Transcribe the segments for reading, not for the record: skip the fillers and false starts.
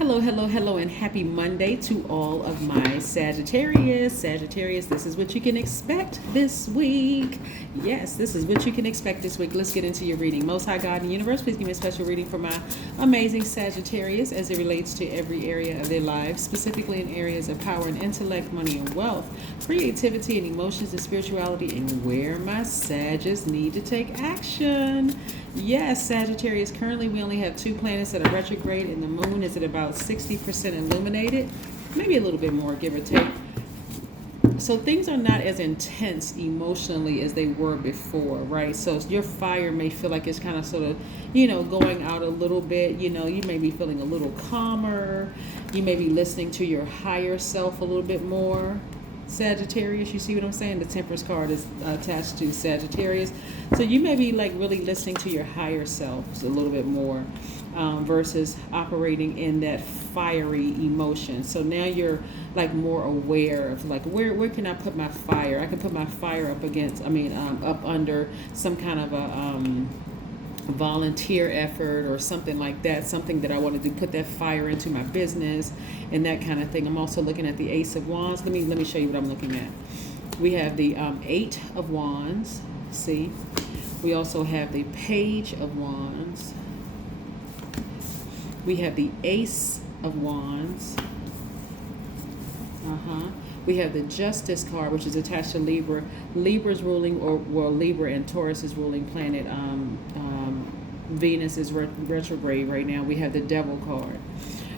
Hello, hello, hello, and happy Monday to all of my Sagittarius. Sagittarius, this is what you can expect this week. Yes, this is what you can expect this week. Let's get into your reading. Most High God in the universe, please give me a special reading for my amazing Sagittarius as it relates to every area of their lives, specifically in areas of power and intellect, money and wealth, creativity and emotions and spirituality, and where my Sagittarius need to take action. Yes, Sagittarius, currently we only have two planets that are retrograde, and the moon is at about 60% illuminated, maybe a little bit more, give or take. So things are not as intense emotionally as they were before, right? So your fire may feel like it's kind of sort of, going out a little bit. You may be feeling a little calmer. You may be listening to your higher self a little bit more. Sagittarius, you see what I'm saying? The Temperance card is attached to Sagittarius. So you may be like really listening to your higher self a little bit more versus operating in that fiery emotion. So now you're like more aware of like where can I put my fire? I can put my fire up against, up under some kind of a volunteer effort or something like that, something that I want to do, put that fire into my business and that kind of thing. I'm also looking at the Ace of Wands. Let me show you what I'm looking at. We have the Eight of Wands. See, we also have the Page of Wands. We have the Ace of Wands. We have the Justice card, which is attached to Libra. Libra's ruling, or well, Libra and Taurus is ruling planet. Venus is retrograde right now. We have the Devil card.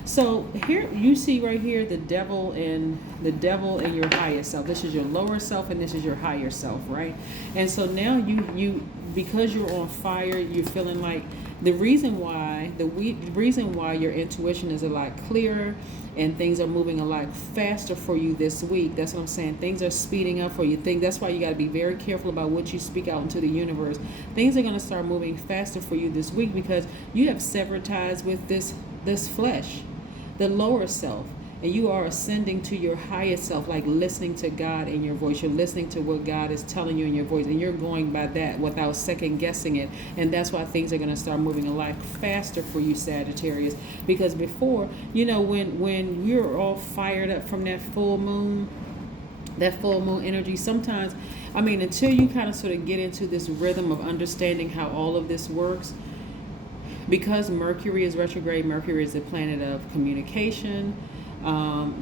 So here you see right here the devil and your higher self. This is your lower self and this is your higher self, right? And so now you because you're on fire, you're feeling like the reason why your intuition is a lot clearer and things are moving a lot faster for you this week. That's what I'm saying. Things are speeding up for you. That's why you got to be very careful about what you speak out into the universe. Things are going to start moving faster for you this week because you have severed ties with this flesh, the lower self, and you are ascending to your highest self, like listening to God in your voice. You're listening to what God is telling you in your voice, and you're going by that without second guessing it. And that's why things are going to start moving a lot faster for you, Sagittarius. Because before, when you're all fired up from that full moon energy, sometimes, until you kind of sort of get into this rhythm of understanding how all of this works, because Mercury is retrograde. Mercury is the planet of communication. And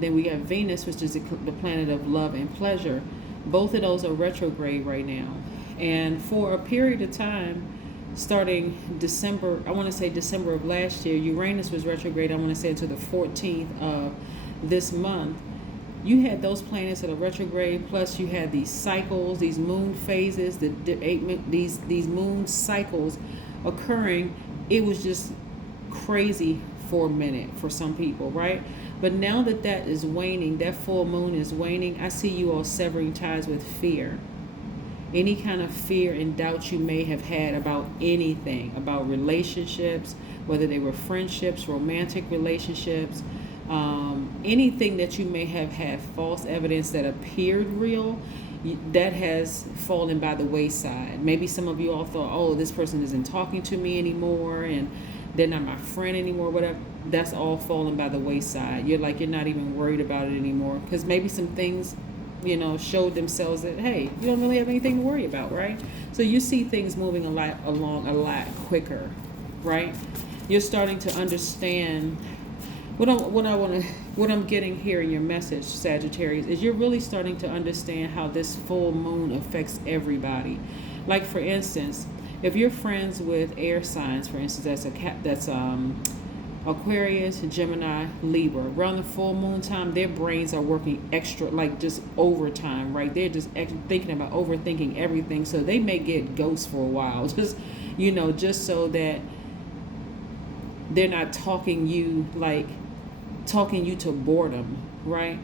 then we have Venus, which is the planet of love and pleasure. Both of those are retrograde right now. And for a period of time, starting December, I want to say December of last year, Uranus was retrograde, I want to say until the 14th of this month. You had those planets that are retrograde, plus you had these cycles, these moon phases, these moon cycles occurring. It was just crazy for a minute for some people, right? But now that is waning, that full moon is waning, I see you all severing ties with fear. Any kind of fear and doubt you may have had about anything, about relationships, whether they were friendships, romantic relationships, anything that you may have had false evidence that appeared real, that has fallen by the wayside. Maybe some of you all thought, oh, this person isn't talking to me anymore, and they're not my friend anymore, whatever. That's all fallen by the wayside. You're not even worried about it anymore because maybe some things, showed themselves that, hey, you don't really have anything to worry about, right? So you see things moving along a lot quicker, right? You're starting to understand what I'm getting here in your message, Sagittarius, is you're really starting to understand how this full moon affects everybody. Like, for instance, if you're friends with air signs, for instance, that's Aquarius, Gemini, Libra, around the full moon time, their brains are working extra, like just overtime, right? They're just thinking about overthinking everything. So they may get ghosts for a while, just so that they're not talking you to boredom, right?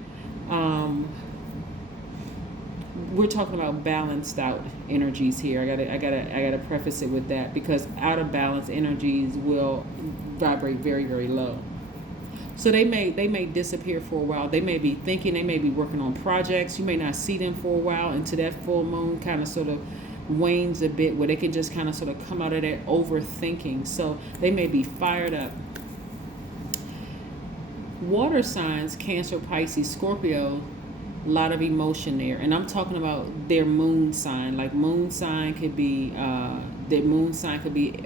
We're talking about balanced out energies here. I gotta preface it with that, because out of balance energies will vibrate very, very low. So they may disappear for a while. They may be thinking, they may be working on projects. You may not see them for a while until that full moon kind of sort of wanes a bit, where they can just kind of sort of come out of that overthinking. So they may be fired up Water signs, Cancer, Pisces, Scorpio, a lot of emotion there. And I'm talking about their moon sign. Like moon sign could be, their moon sign could be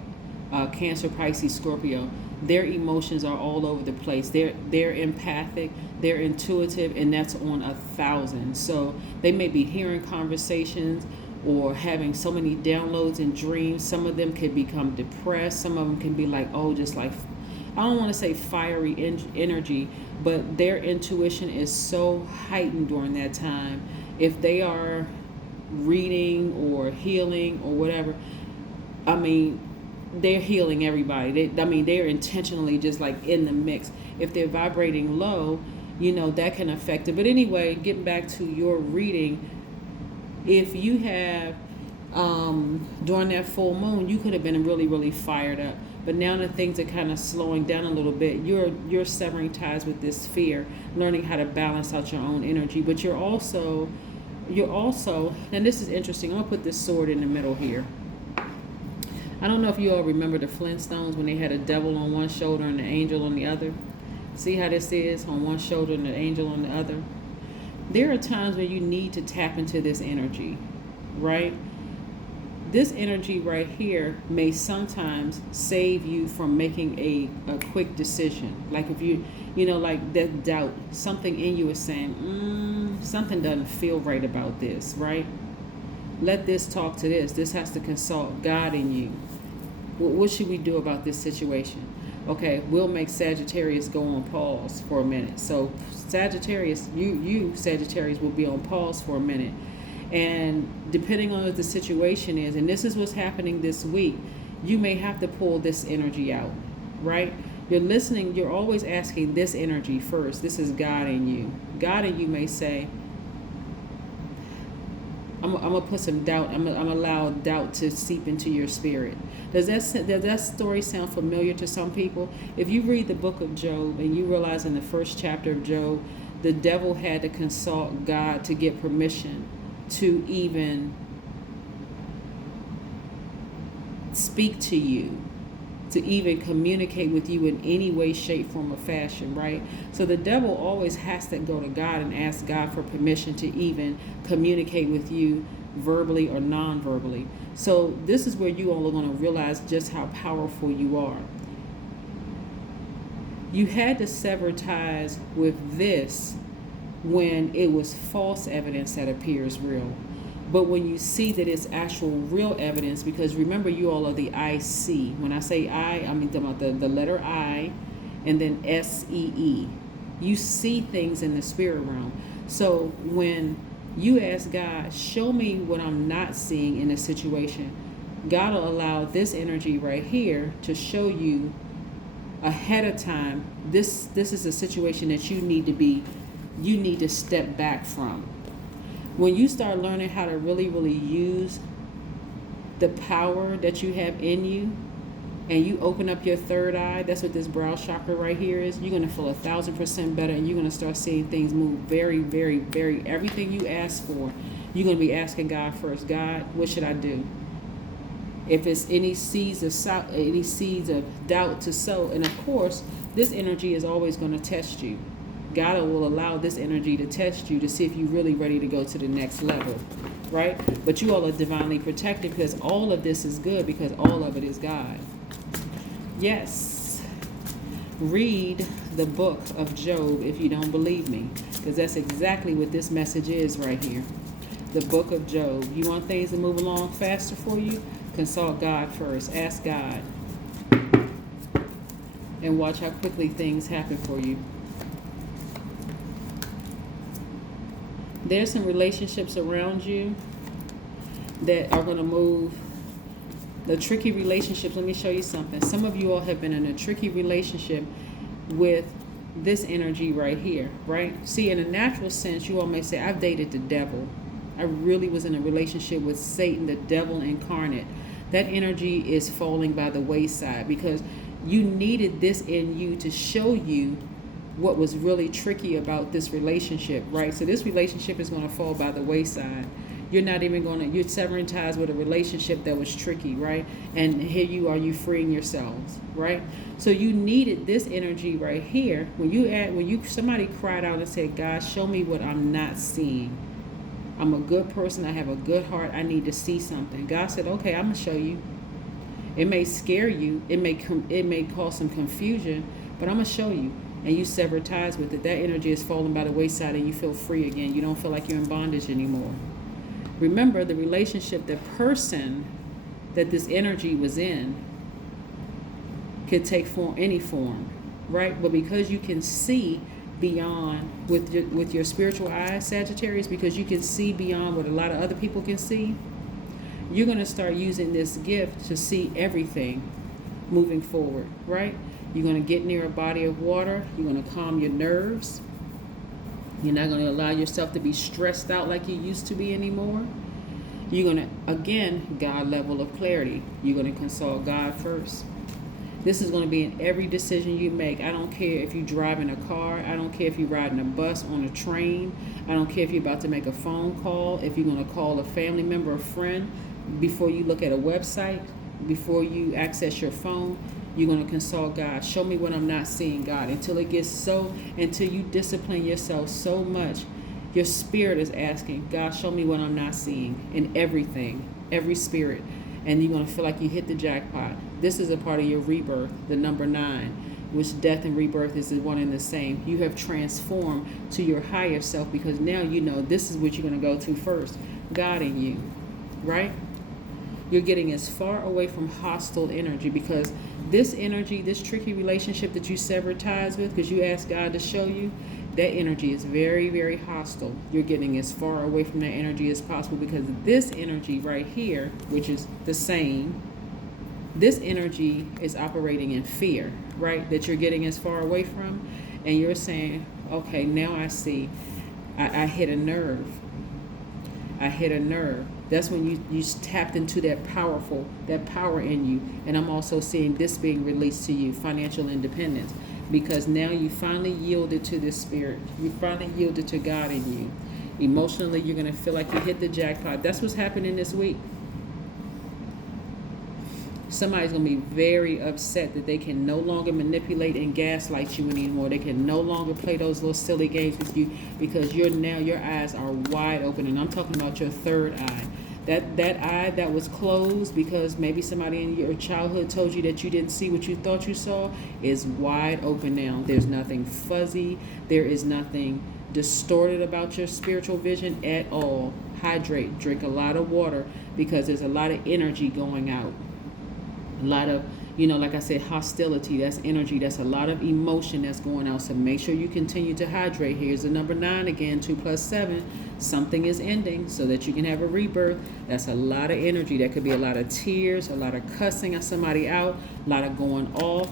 Cancer, Pisces, Scorpio. Their emotions are all over the place. They're empathic, they're intuitive, and that's on 1,000. So they may be hearing conversations or having so many downloads and dreams. Some of them could become depressed. Some of them can be like, oh, just like, I don't want to say fiery energy, but their intuition is so heightened during that time. If they are reading or healing or whatever, I mean, they're healing everybody. They're intentionally just like in the mix. If they're vibrating low, that can affect it. But anyway, getting back to your reading, if you have, during that full moon, you could have been really, really fired up. But now that things are kind of slowing down a little bit, you're severing ties with this fear, learning how to balance out your own energy. But you're also, and this is interesting, I'm going to put this sword in the middle here. I don't know if you all remember the Flintstones when they had a devil on one shoulder and an angel on the other. See how this is? On one shoulder and an angel on the other. There are times when you need to tap into this energy, right? This energy right here may sometimes save you from making a quick decision. Like if like that doubt, something in you is saying, something doesn't feel right about this, right? Let this talk to this. This has to consult God in you. What should we do about this situation? Okay, we'll make Sagittarius go on pause for a minute. So Sagittarius, you Sagittarius will be on pause for a minute. And depending on what the situation is, and this is what's happening this week, you may have to pull this energy out, right? You're listening, you're always asking this energy first. This is God in you. God in you may say, I'm gonna put some doubt. I'm gonna allow doubt to seep into your spirit. Does that story sound familiar to some people? If you read the book of Job and you realize in the first chapter of Job, the devil had to consult God to get permission to even speak to you, to even communicate with you in any way, shape, form, or fashion, right? So the devil always has to go to God and ask God for permission to even communicate with you verbally or non-verbally. So this is where you all are going to realize just how powerful you are. You had to sever ties with this when it was false evidence that appears real. But when you see that it's actual real evidence, because remember, you all are the IC. When I say I mean about the letter I and then SEE. You see things in the spirit realm. So when you ask God, show me what I'm not seeing in a situation, God will allow this energy right here to show you ahead of time, this is a situation that you need to step back from. When you start learning how to really, really use the power that you have in you, and you open up your third eye, that's what this brow chakra right here is, you're going to feel 1,000% better, and you're going to start seeing things move very, very, very, everything you ask for, you're going to be asking God first. God, what should I do? If it's any seeds of doubt to sow, and of course, this energy is always going to test you. God will allow this energy to test you to see if you're really ready to go to the next level, right? But you all are divinely protected because all of this is good, because all of it is God. Yes. Read the book of Job if you don't believe me, because that's exactly what this message is right here. The book of Job. You want things to move along faster for you? Consult God first. Ask God. And watch how quickly things happen for you. There's some relationships around you that are going to move. The tricky relationships, let me show you something. Some of you all have been in a tricky relationship with this energy right here, right? See, in a natural sense, you all may say, I've dated the devil. I really was in a relationship with Satan, the devil incarnate. That energy is falling by the wayside because you needed this in you to show you what was really tricky about this relationship, right? So this relationship is going to fall by the wayside. You're not even going to, you're severing ties with a relationship that was tricky, right? And here you are, you freeing yourselves, right? So you needed this energy right here. Somebody cried out and said, God, show me what I'm not seeing. I'm a good person. I have a good heart. I need to see something. God said, okay, I'm going to show you. It may scare you. It may cause some confusion, but I'm going to show you. And you sever ties with it. That energy is falling by the wayside and you feel free again. You don't feel like you're in bondage anymore. Remember, the relationship, the person that this energy was in could take any form, right? But because you can see beyond with your spiritual eyes, Sagittarius, because you can see beyond what a lot of other people can see, you're going to start using this gift to see everything moving forward, right? You're going to get near a body of water. You're going to calm your nerves. You're not going to allow yourself to be stressed out like you used to be anymore. You're going to, again, God level of clarity. You're going to consult God first. This is going to be in every decision you make. I don't care if you're driving a car. I don't care if you're riding a bus, on a train. I don't care if you're about to make a phone call, if you're going to call a family member or friend. Before you look at a website, before you access your phone, you're going to consult God. Show me what I'm not seeing, God. Until you discipline yourself so much, your spirit is asking, God, show me what I'm not seeing in everything, every spirit. And you're going to feel like you hit the jackpot. This is a part of your rebirth, the number 9, which death and rebirth is the one and the same. You have transformed to your higher self because now you know this is what you're going to go to first. God in you, right? You're getting as far away from hostile energy because this energy, this tricky relationship that you severed ties with because you asked God to show you, that energy is very, very hostile. You're getting as far away from that energy as possible because this energy right here, which is the same, this energy is operating in fear, right? That you're getting as far away from. And you're saying, okay, now I see. I hit a nerve. I hit a nerve. That's when you tapped into that power in you. And I'm also seeing this being released to you, financial independence. Because now you finally yielded to this spirit. You finally yielded to God in you. Emotionally, you're going to feel like you hit the jackpot. That's what's happening this week. Somebody's going to be very upset that they can no longer manipulate and gaslight you anymore. They can no longer play those little silly games with you because your eyes are wide open. And I'm talking about your third eye. That eye that was closed because maybe somebody in your childhood told you that you didn't see what you thought you saw is wide open now. There's nothing fuzzy. There is nothing distorted about your spiritual vision at all. Hydrate. Drink a lot of water because there's a lot of energy going out. A lot of, like I said, hostility. That's energy. That's a lot of emotion that's going out. So make sure you continue to hydrate. Here's the number 9 again, 2 + 7. Something is ending so that you can have a rebirth. That's a lot of energy. That could be a lot of tears, a lot of cussing at somebody out, a lot of going off.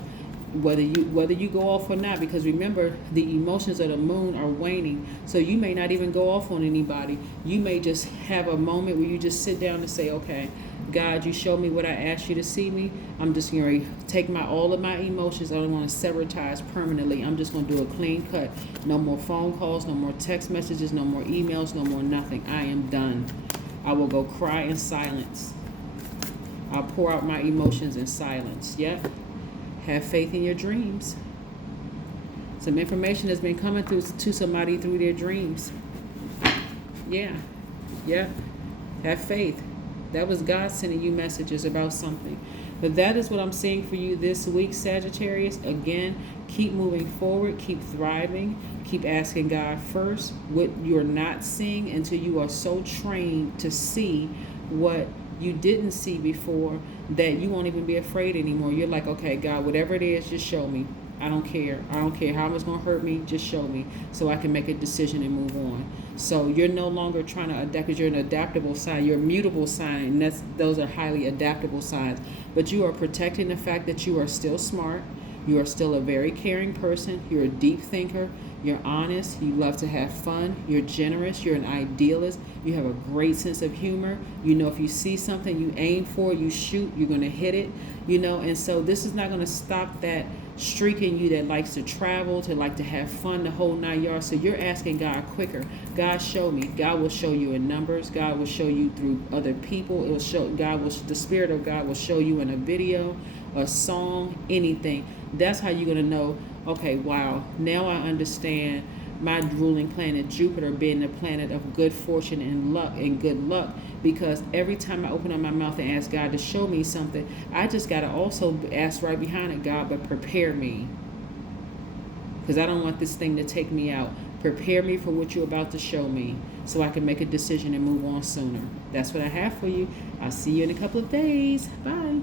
Whether you go off or not, because remember, the emotions of the moon are waning. So you may not even go off on anybody. You may just have a moment where you just sit down and say, okay, God, you showed me what I asked you to see me. I'm just going to take all of my emotions. I don't want to sever ties permanently. I'm just going to do a clean cut. No more phone calls, no more text messages, no more emails, no more nothing. I am done. I will go cry in silence. I'll pour out my emotions in silence. Yeah. Have faith in your dreams. Some information has been coming to somebody through their dreams. Yeah. Have faith. That was God sending you messages about something. But that is what I'm seeing for you this week, Sagittarius. Again, keep moving forward. Keep thriving. Keep asking God first what you're not seeing until you are so trained to see what you didn't see before that you won't even be afraid anymore. You're like, okay, God, whatever it is, just show me. I don't care. I don't care how it's going to hurt me. Just show me so I can make a decision and move on. So you're no longer trying to adapt because you're an adaptable sign. You're a mutable sign, and those are highly adaptable signs. But you are protecting the fact that you are still smart. You are still a very caring person. You're a deep thinker. You're honest. You love to have fun. You're generous. You're an idealist. You have a great sense of humor. If you see something, you aim for it, you shoot, you're going to hit it, and so this is not going to stop that streak in you that likes to travel, to like to have fun, the whole 9 yards. So you're asking God quicker. God, show me. God will show you in numbers. God will show you through other people. It will show. The Spirit of God will show you in a video, a song, anything. That's how you're gonna know. Okay, wow. Now I understand my ruling planet Jupiter being the planet of good fortune and luck and good luck, because every time I open up my mouth and ask God to show me something, I just got to also ask right behind it, God, but prepare me, because I don't want this thing to take me out. Prepare me for what you're about to show me so I can make a decision and move on sooner. That's what I have for you. I'll see you in a couple of days. Bye.